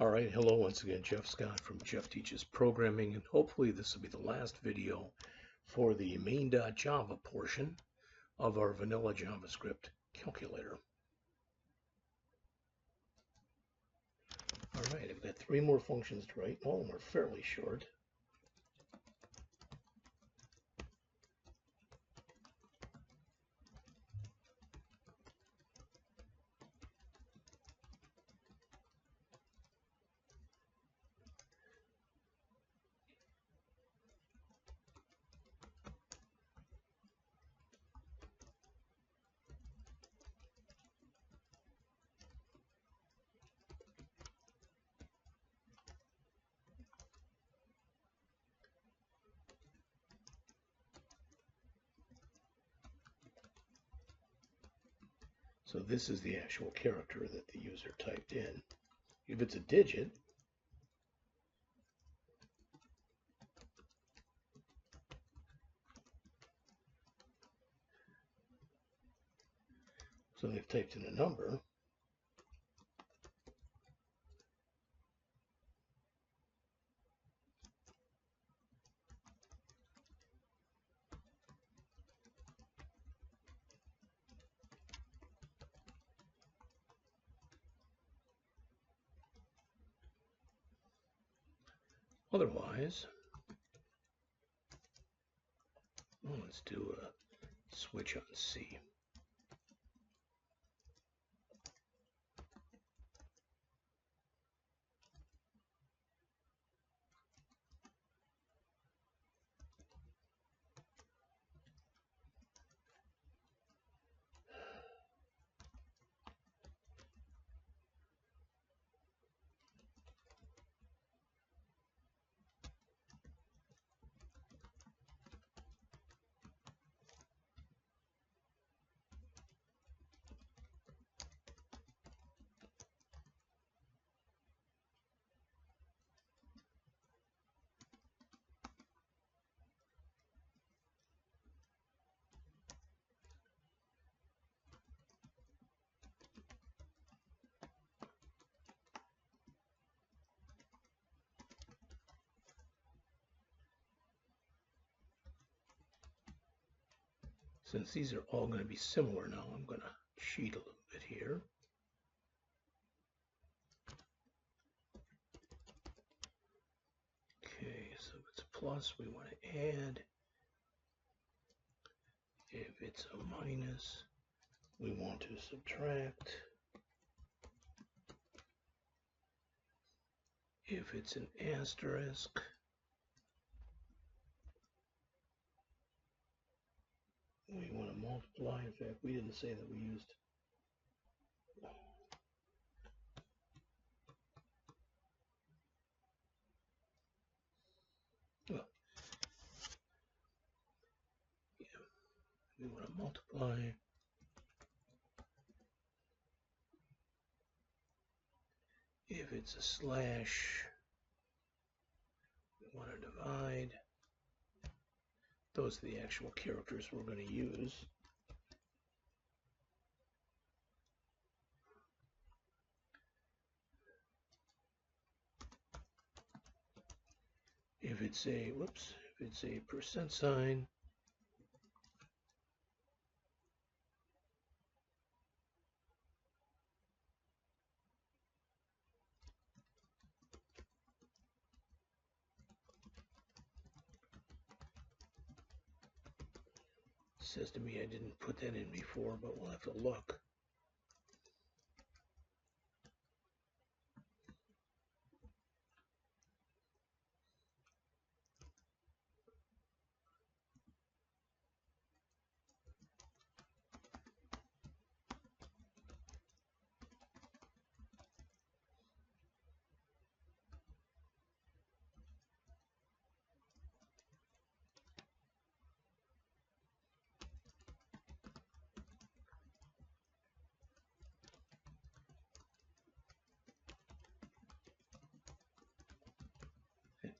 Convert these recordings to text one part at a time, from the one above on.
All right, hello once again, Jeff Scott from Jeff Teaches Programming, and hopefully this will be the last video for the main.java portion of our vanilla JavaScript calculator. All right, I've got 3 more functions to write. All of them are fairly short. So this is the actual character that the user typed in. If it's a digit, so they've typed in a number, otherwise, well, let's do a switch on C. Since these are all going to be similar now, I'm going to cheat a little bit here. Okay, so if it's a plus, we want to add. If it's a minus, we want to subtract. If it's an asterisk, we want to multiply. In fact, we didn't say that we used. Well, yeah, we want to multiply. If it's a slash, we want to divide. Those are the actual characters we're going to use. If it's a, whoops, if it's a percent sign, it says to me I didn't put that in before, but we'll have to look.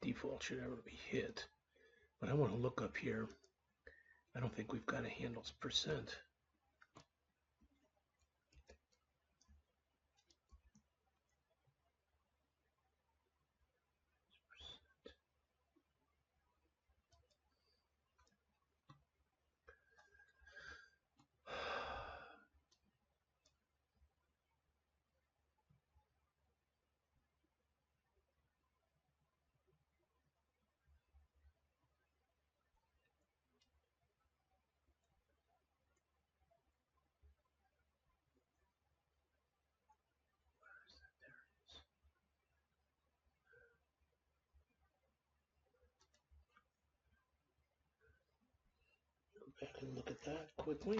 Default should ever be hit, but I want to look up here. I don't think we've got a handles percent. back and look at that quickly.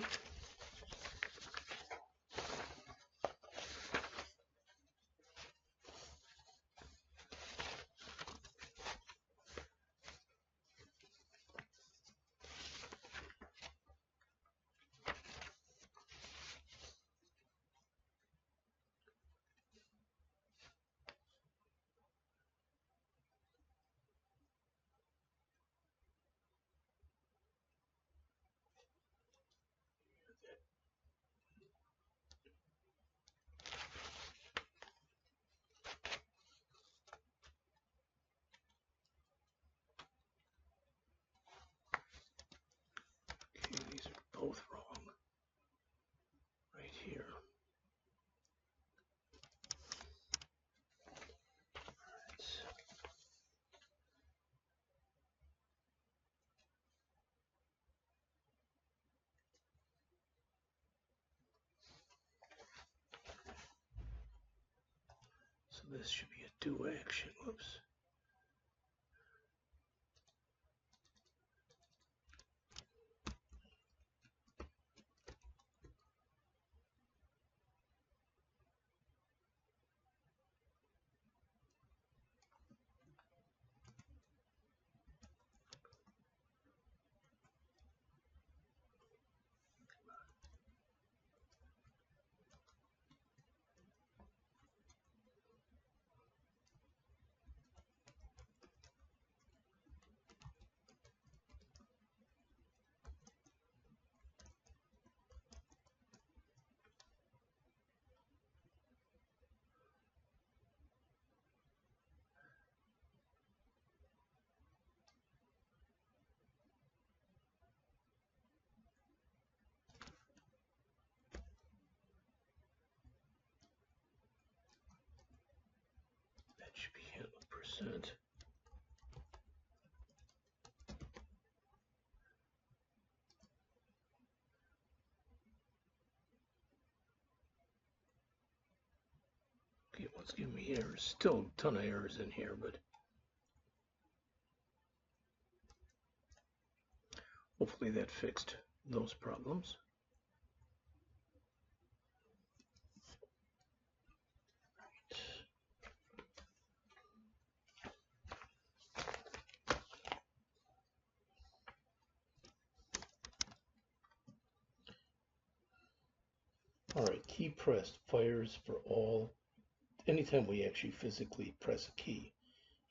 Okay, these are both wrong right here. So this should be a do action. Whoops. That should be handled percent. Okay, what's giving me errors? Still a ton of errors in here, but hopefully that fixed those problems. Alright, key pressed fires for all, anytime we actually physically press a key,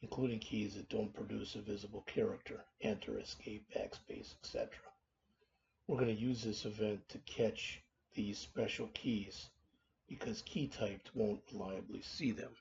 including keys that don't produce a visible character, enter, escape, backspace, etc. We're going to use this event to catch these special keys because key typed won't reliably see them.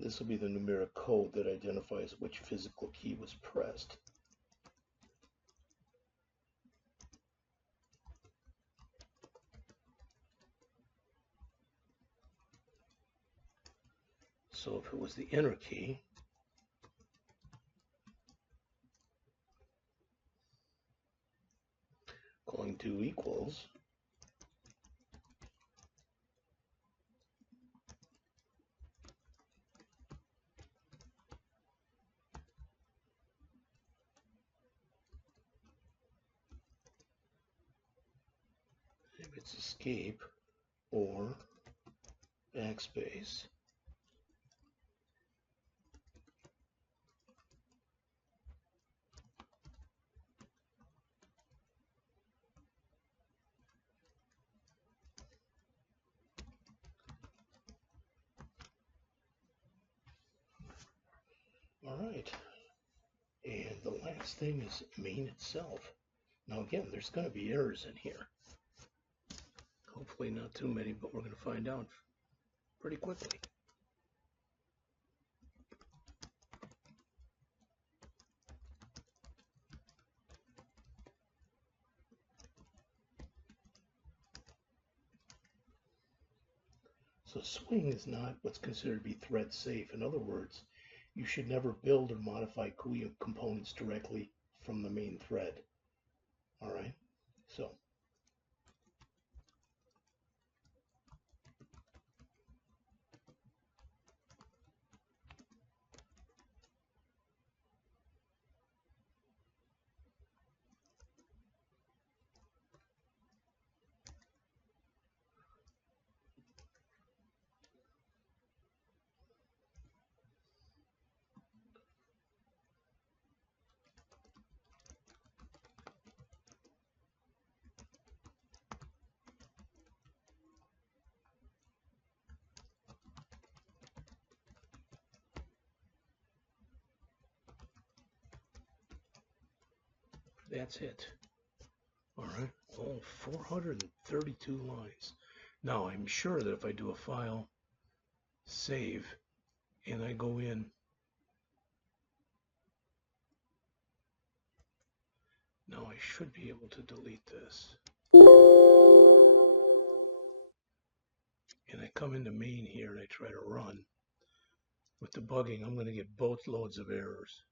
This will be the numeric code that identifies which physical key was pressed. So if it was the enter key, going to equals if it's escape or backspace. All right, and the last thing is main itself. Now again, there's going to be errors in here. Hopefully not too many, but we're going to find out pretty quickly. So swing is not what's considered to be thread safe. In other words, you should never build or modify GUI components directly from the main thread. All right, so that's it. All right, oh, 432 lines. Now I'm sure that if I do a file save and I go in, now I should be able to delete this. And I come into main here and I try to run. With debugging, I'm going to get both loads of errors.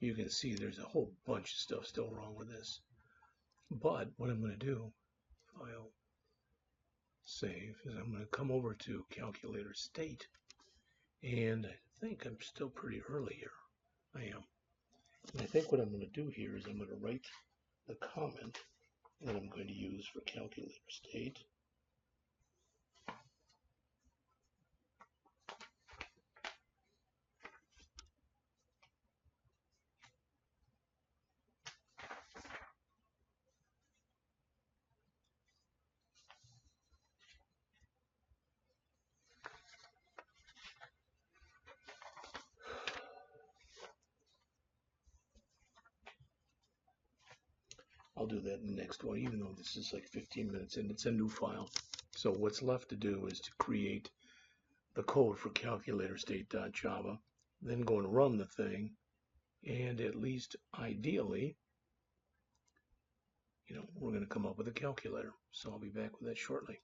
You can see there's a whole bunch of stuff still wrong with this. But what I'm going to do, file, save, is I'm going to come over to calculator state. And I think I'm still pretty early here. I am. And I think what I'm going to do here is I'm going to write the comment that I'm going to use for calculator state. I'll do that in the next one, even though this is like 15 minutes in. It's a new file. So what's left to do is to create the code for calculator state.java, then go and run the thing, and at least ideally, we're going to come up with a calculator. So I'll be back with that shortly.